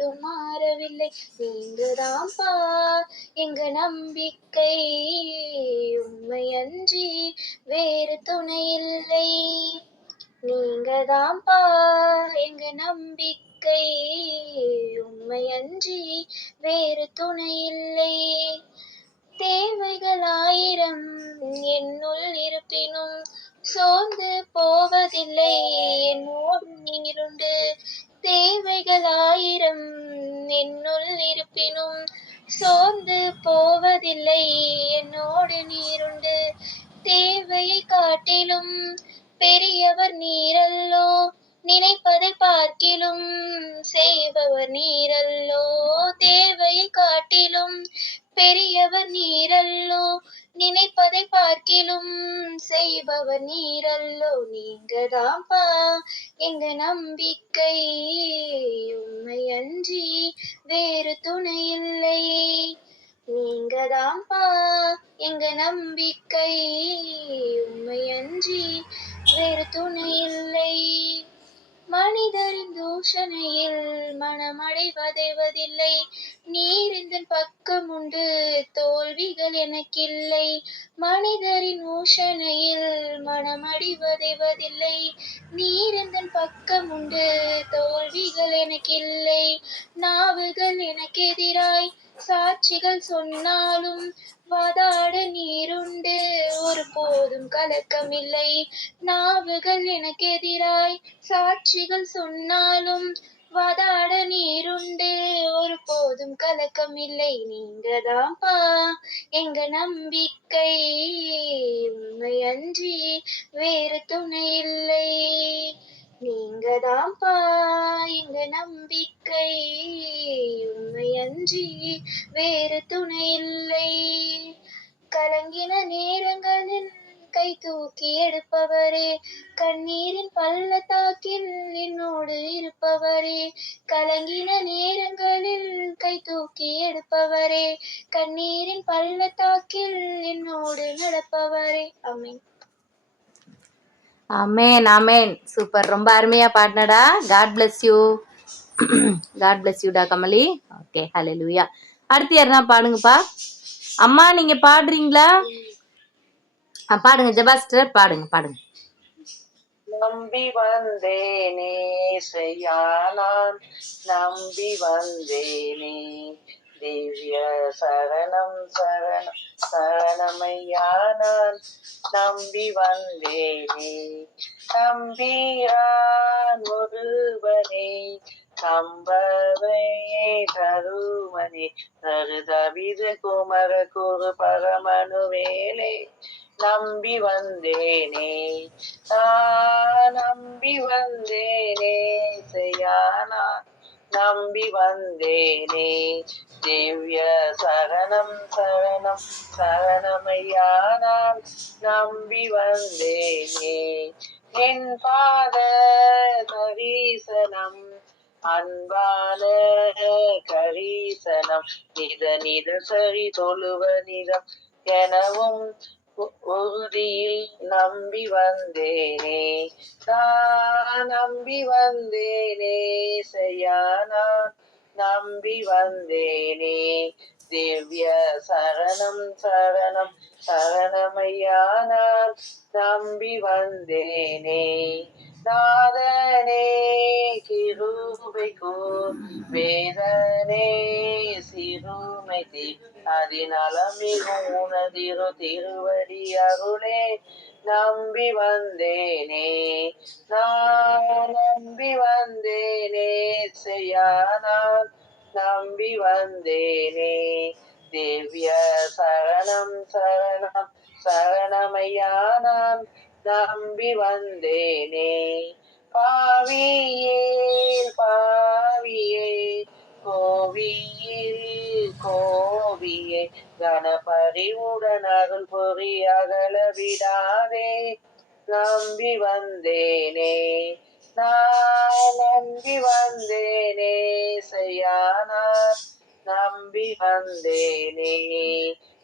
மட்டும் மாறவில்லை. நீங்கதான்ப்பா எங்க நம்பிக்கை. உண்மையன்றி வேறு துணை இல்லை. நீங்கதான்ப்பா எங்க நம்பிக்கை. உண்மையன்றி வேறு துணை இல்லை. தேவைகள் ஆயிரம் என்னுள் இருப்பினும் சோர்ந்து போவதில்லை. என்னோடு நீருண்டு தேவைகள் ஆயிரம் என்னுள் இருப்பினும் சோர்ந்து போவதில்லை. என்னோடு நீருண்டு தேவையை காட்டிலும் பெரியவர் நீரல்லோ நினைப்பதை பார்க்கிலும் செய்பவர் நீரல்லோ தேவையை காட்டிலும் பெரியவர் நீரல்லோ நினைப்பதை பார்க்கிலும் செய்பவர் நீரல்லோ நீங்கதான்ப்பா எங்க நம்பிக்கை உண்மையன்றி வேறு துணை இல்லை. நீங்கதான்ப்பா எங்க நம்பிக்கை உண்மையன்றி வேறு துணை இல்லை. மனிதரின் தூஷணையில் மனமடைவதைவதில்லை நீரிந்தன் பக்கம் உண்டு தோல்விகள் எனக்கில்லை. மனிதரின் ஊஷணையில் மனமடிவதைவதில்லை. நீரந்தன் பக்கம் உண்டு தோல்விகள் எனக்கில்லை. நாவுகள் எனக்கெதிராய் சாட்சிகள் சொன்னாலும் வாதாட நீருண்டு. ஒரு போதும் கலக்கமில்லை. நாவுகள் எனக்கு எதிராய் சாட்சிகள் சொன்னாலும் வாதாட போதும் கலக்கமில்லை நீங்கதான்ப்பா. எங்க நம்பிக்கை உண்மையன்றி வேறு துணை இல்லை. நீங்கதான்ப்பா. எங்க நம்பிக்கை உண்மையன்றி வேறு துணை இல்லை. கலங்கின நேரங்களில் கை தூக்கி எடுப்பவரே. கண்ணீரின் பள்ளத்தாக்கில் என்னோடு இருப்பவரே. கலங்கின நேரங்களில் கை தூக்கி எடுப்பவரே. கண்ணீரின் பள்ளத்தாக்கில் என்னோடு நடப்பவரே. அமீன் அமேன் அமேன் சூப்பர் ரொம்ப அருமையா பாடினடா. God bless you God bless யூடா கமலி. ஓகே ஹalleluya அடுத்து யாருன்னா பாடுங்கப்பா. அம்மா நீங்க பாடுறீங்களா? பாடுங்க ஜபாஸ்டர் பாடுங்க பாடுங்க. நம்பி வந்தேனே செய்யா நம்பி வந்தேனே திவ்ய சரணம் சரணம் சரணமையா நம்பி வந்தேனே நம்பியான் ஒருவனே நம்பவையே தருமனே தருதவிது குமர குரு பரமனு வேலை நம்பி வந்தேனே. நம்பி வந்தேனே செய்யானா நம்பி வந்தேனே. திவ்ய சரணம் சரணம் சரணமையா நான் நம்பி வந்தேனே. என் பாத தரிசனம் அன்பான கரீசனம் நித நித சரி தொழுவ நிதம் எனவும் உறுதியில் நம்பி வந்தேனே. நான் நம்பி வந்தேனே செய்யானா நம்பி வந்தேனே. திவ்ய சரணம் சரணம் சரணமையா நான் நம்பி வந்தேனே. வேதனே சிறுமை தீ அதிநலமிகும் உனதிரு திருவடி அருளே. நம்பி வந்தேனே நான் நம்பி வந்தேனே செய்யானால் நம்பி வந்தேனே. திவ்ய சரணம் சரணம் சரணமையா நான் நம்பி வந்தேனே. பாவியேல் பாவியே கோவியில் கோவியே கணபரிவுடன் அருள் பொறி அகல விடாதே. நம்பி வந்தேனே நான் நம்பி வந்தேனே செய்யானா நம்பி வந்தேனே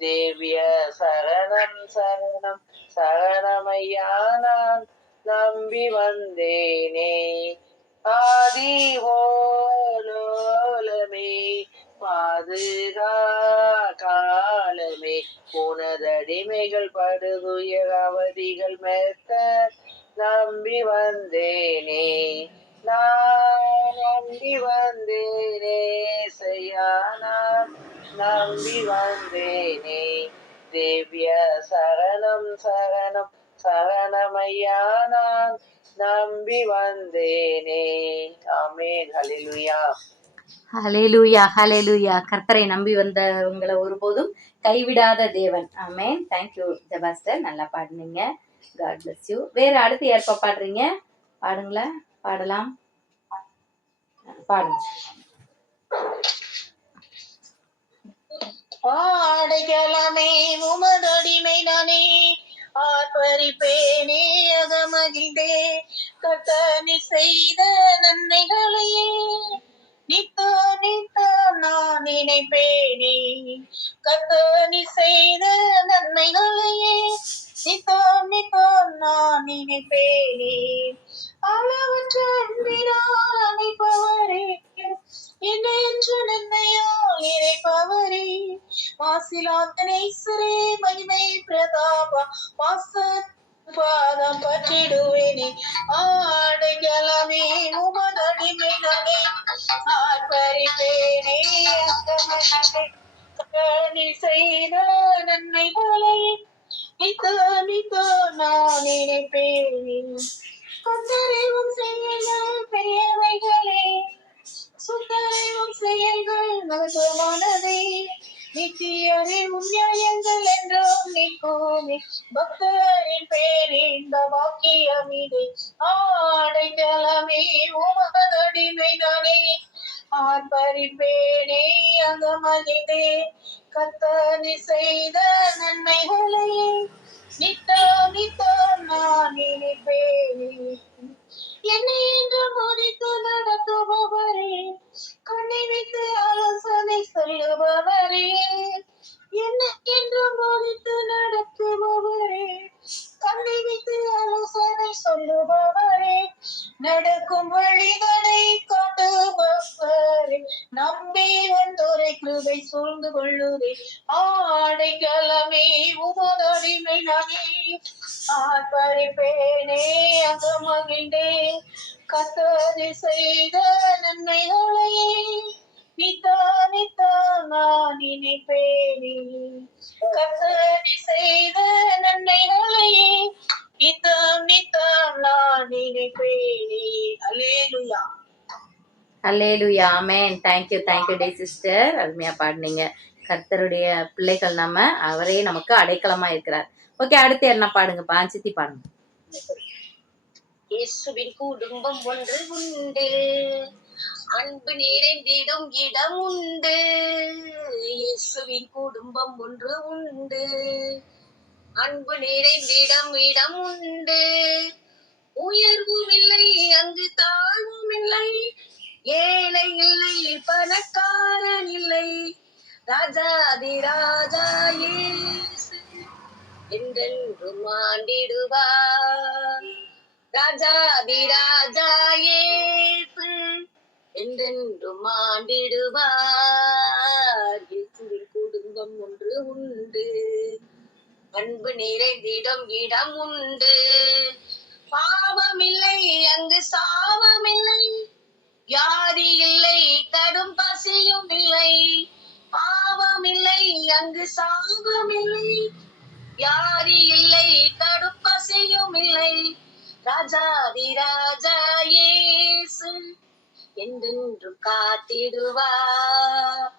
தேவிய சரணம் சரணம் சரணமையா நான் நம்பி வந்தேனே. ஆதி ஓலோலமே பாதுகா காலமே உனதடிமைகள் படுதுயர் அவதிகள் மெத்த நம்பி வந்தேனே. நான் நம்பி வந்தேனே செய்யானா நம்பி வந்தேனே. திவ்ய சரணம் சரணம் சரணமையா நான் நம்பி வந்தேனே. ஆமென். ஹalleluya. ஹalleluya ஹalleluya. கர்த்தரை நம்பி வந்தவங்களை ஒருபோதும் கைவிடாத தேவன். ஆமென். தேங்க்யூ ஜெபாஸ்டர் நல்லா பாடுனீங்க. காட் bless யூ வேற அடுத்து யார்ப்பா பாடுறீங்க? பாடுங்களேன் பாடலாம். பாடுங்க. ஆடைகளமே உமதடிமை நானே. ஆர்ப்பரிப்பேனே அகமகிழ்ந்தே. கத்தனி செய்த நன்மைகளையே நித்தோ நித்தோ நான் நினைப்பேனே. கத்தனி செய்த அங்கமகிழ்ந்தே கணி செய்த நன்மைகளை நித்த நித்த நான் செயல்கள் பெரியவைகளே. செயல்கள் மகத்துவமானதே நியாயங்கள் என்றும் நிற்குமே. பக்தரின் பேரிந்த வாக்கியம் இது. ஆடைக்கலமே உமக நான் பறிப்பேனே அகமதிதே கத்தனை செய்த நன்மைகளை நித்த நித்த நான் நினைப்பேனே என்னை என்று மோதித்து நடத்துபவரே கண்ணை வைத்து ஆலோசனை சொல்லுபவரே. என்ன என்று மோதித்து நடத்துபவரே கண்ணை வைத்து ஆலோசனை சொல்லுபவரே. நடக்கும் வழிகளை நம்பி வந்தோரை கிருபை சூழ்ந்து கொள்ளுதே. ஆடைகளமே உமதடிமை நகை ஆர்ப்பரிப்பேனே அங்க மகிழ்ந்தே. கத்தது செய்த நன்மைகளையே. நித்தா நித்தா நான் நினைப்பேனே. Hallelujah amen thank you thank you day sister அருமையா பாடுனீங்க. கர்த்தருடைய பிள்ளைகள் நம்ம அவரே நமக்கு அடைக்கலமா இருக்கிறார். ஓகே அடுத்து என்ன பாடுங்கப்பா சித்தி பாடுங்க. இயேசுவின் குடும்பம் ஒன்று உண்டு. அன்பு நிறைந்திடும் இடம் உண்டு. இயேசுவின் குடும்பம் ஒன்று உண்டு. அன்பு நிறைந்திடம் இடம் உண்டு. உயர்வும் இல்லை அங்கு தாழ்வும் இல்லை ஏழை இல்லை பணக்காரன் இல்லை. ராஜாதி ராஜா என்றென்றும் ஆண்டிடுவார். ராஜாதி ராஜா ஏசு என்றென்றும் ஆண்டிடுவார். இயேசுவின் குடும்பம் ஒன்று உண்டு. அன்பு நிறைந்திடும் இடம் உண்டு. பாவமில்லை அங்கு சாவமில்லை. வியாதி இல்லை கடும் பசியும் இல்லை. பாவமில்லை அங்கு சாவமில்லை வியாதி இல்லை கடும் பசியும் இல்லை. ராஜாதி ராஜா ஏசு என்றென்றும் காத்திடுவார்.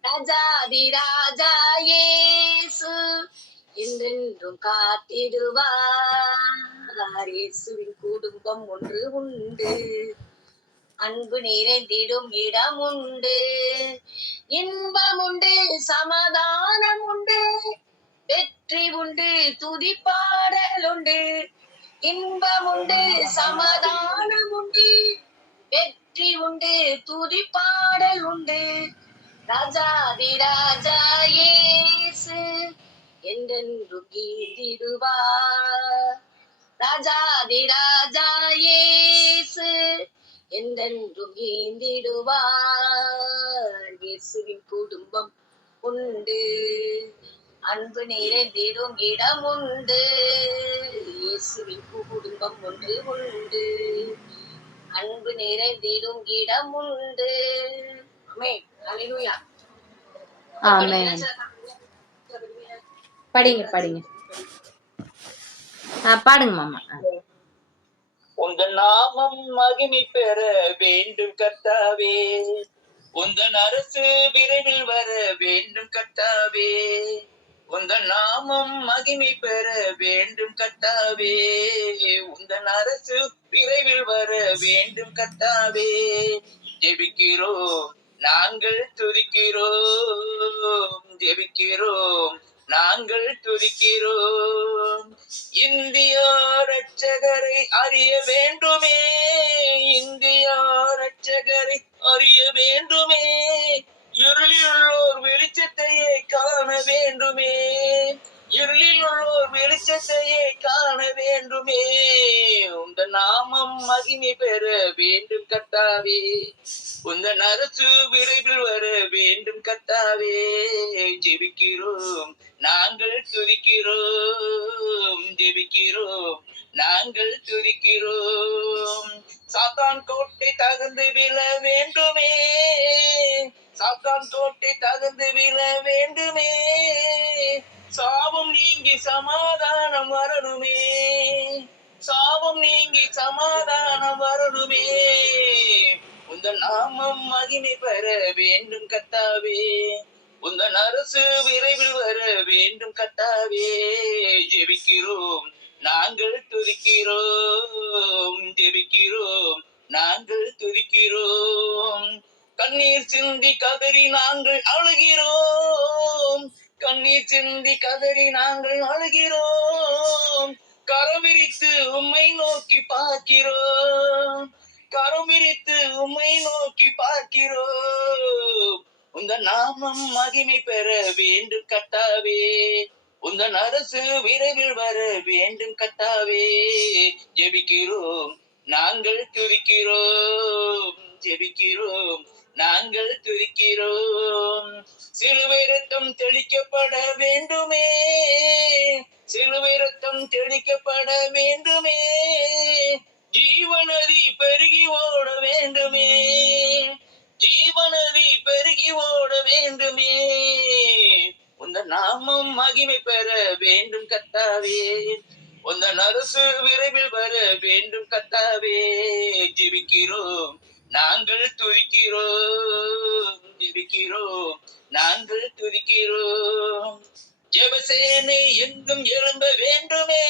ராஜாதி ராஜா ஏசு என்றென்றும் காத்திடுவார். இயேசுவின் குடும்பம் ஒன்று உண்டு. அன்பு நிறைந்திடும் இடம் உண்டு இன்பம் உண்டு சமாதானம் உண்டு வெற்றி உண்டு துதி பாடல் உண்டு இன்பம் உண்டு சமாதானம் உண்டு வெற்றி உண்டு துதி பாடல் உண்டு ராஜாதி ராஜா ஏசு என்றென்று கீதிடுவார் ராஜாதி ராஜா ஏசு என்றென்றும் ஏந்திடுவார். இயேசுவின் உண்டு. அன்பு நிறைந்திடும் இடம் உண்டு. இயேசுவின் குடும்பம் ஒன்று உண்டு. அன்பு நிறைந்திடும் இடம் உண்டு. படிங்க படிங்க. பாடுங்க மாமா. உந்தன் நாமம் மகிமை பெற வேண்டும் கர்த்தாவே. உந்தன் அரசு விரைவில் வர வேண்டும் கர்த்தாவே. உந்தன் நாமம் மகிமை பெற வேண்டும் கர்த்தாவே. உந்தன் அரசு விரைவில் வர வேண்டும் கர்த்தாவே. ஜெபிக்கிறோம் நாங்கள் துதிக்கிறோம். ஜெபிக்கிறோம் நாங்கள் துதிக்கிறோம். இந்தியா ரட்சகரை அறிய வேண்டுமே. இந்தியா ரட்சகரை அறிய வேண்டுமே. இருளிலுள்ளோர் வெளிச்சத்தையே காண வேண்டுமே. இருளில் உள்ளோர் வெளிச்சத்தையே காண வேண்டுமே. உந்த நாமம் மகிமை பெற வேண்டும் கர்த்தாவே உந்த அரசு விரைவில் வர வேண்டும் கர்த்தாவே ஜெபிக்கிறோம் நாங்கள் துதிக்கிறோம் ஜெபிக்கிறோம். நாங்கள் துதிக்கிறோம். சாத்தான் கோட்டை தகுந்து விழ வேண்டுமே. சாத்தான் கோட்டை தகுந்து விழ வேண்டுமே. சாபம் நீங்கி சமாதானம் வரணுமே. சாபம் நீங்கி சமாதானம் வரணுமே. உந்தன் நாமம் மகிமை பெற வேண்டும் கத்தாவே. உந்தன் அரசு விரைவில் வர வேண்டும் கத்தாவே. ஜெபிக்கிறோம். நாங்கள் துதிக்கிறோம் ஜெபிக்கிறோம். நாங்கள் துதிக்கிறோம். கண்ணீர் சிந்தி கதறி நாங்கள் அழுகிறோம். கண்ணீர் சிந்தி கதறி நாங்கள் அழுகிறோம். கரவிரித்து உம்மை நோக்கி பார்க்கிறோம். கரவிரித்து உம்மை நோக்கி பார்க்கிறோம். உங்க நாமம் மகிமை பெற வேண்டும் கட்டாவே உந்தன் அரசு விரைவில் வர வேண்டும் கத்தாவே. ஜெபிக்கிறோம் நாங்கள் துதிக்கிறோம். ஜெபிக்கிறோம் நாங்கள் துதிக்கிறோம். சிலுவைரத்தம் தெளிக்கப்பட வேண்டுமே. சிலுவை தெளிக்கப்பட வேண்டுமே. ஜீவநதி பெருகி ஓட வேண்டுமே. ஜீவநதி பெருகி ஓட வேண்டுமே. உந்த நாமம் மகிமை பெற வேண்டும் கத்தாவே. உந்த அரசு விரைவில் வர வேண்டும் கத்தாவே. ஜெபிக்கிறோம் நாங்கள் துதிக்கிறோம் ஜெபிக்கிறோம் நாங்கள் துதிக்கிறோம். ஜெபசேனை எங்கும் எழும்ப வேண்டுமே.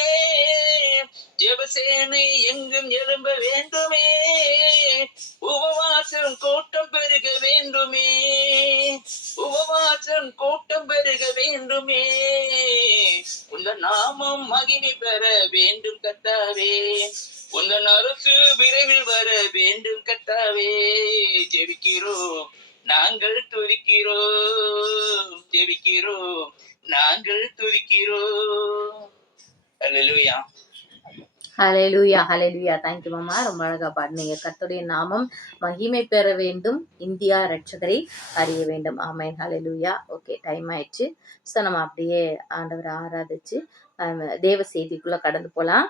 தேவசேனை எங்கும் எழும்ப வேண்டுமே. உபவாசம் கூட்டம் பெருக வேண்டுமே. உபவாசம் கூட்டம் பெருக வேண்டுமே. உந்த நாமம் மகிமை பெற வேண்டும் கத்தாவே. உந்தன் அரசு விரைவில் வர வேண்டும் கத்தாவே. ஜெபிக்கிறோம். நாங்கள் துதிக்கிறோம். ஜெபிக்கிறோம். நாங்கள் துதிக்கிறோம். அல்லா ஹலெலுயா ஹலெலுயா தேங்க்யூ மாமா. ரொம்ப அழகா பாடுனீங்க. கத்துடைய நாமம் மகிமை பெற வேண்டும். இந்தியா ரட்சகரை அறிய வேண்டும். ஆமென். ஹலெலுயா ஓகே டைம் ஆயிடுச்சு. ஸோ நம்ம அப்படியே ஆண்டவரை ஆராதிச்சு ஆஹ் தேவ செய்திக்குள்ள கடந்து போலாம்.